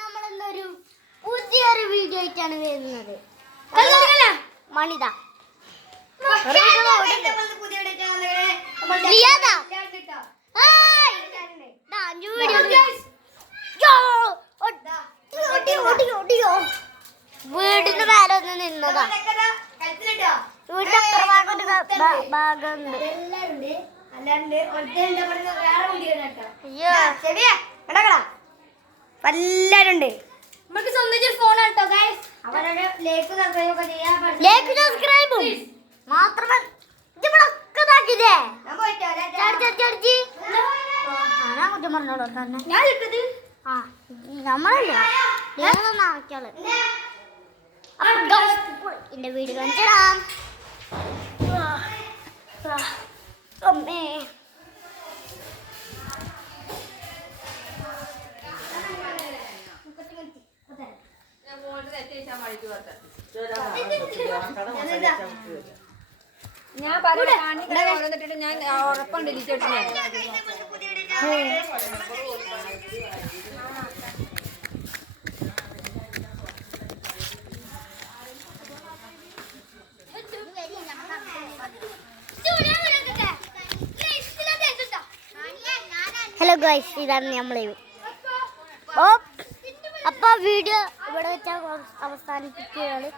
നമ്മളൊരു പുതിയൊരു വീഡിയോ ആയിട്ടാണ് വരുന്നത്. മണിത വീടിന്റെ മേലെ ഒന്ന് നിന്നതാ. വീടിന്റെ ഭാഗമുണ്ട്. എല്ലാരുണ്ട്. നമുക്ക് സ്വന്തം ഫോൺ ആട്ടോ ഗൈസ്. അവരുടെ ലൈക്ക് സബ്സ്ക്രൈബും മാത്രമേ ഇവിടൊക്കെ ഇതാക്കില്ലേ. ഞാൻ കുറ്റം പറഞ്ഞോളൂ. നമ്മളല്ലേ നിങ്ങളൊന്നും ആക്കിയാള്. എന്റെ വീട് കാണിച്ചിടാം. അമ്മേ ഞാൻ പറഞ്ഞിട്ട് ഞാൻ ഉറപ്പം ഡിലീറ്റ് ചെയ്തിട്ടുണ്ട്. ഹലോ ഗൈസ്, ഇതാണ് നമ്മളെ. അപ്പോൾ വീഡിയോ ഇവിടെ വെച്ചാൽ അവസാനിപ്പിക്കുകയാണ്.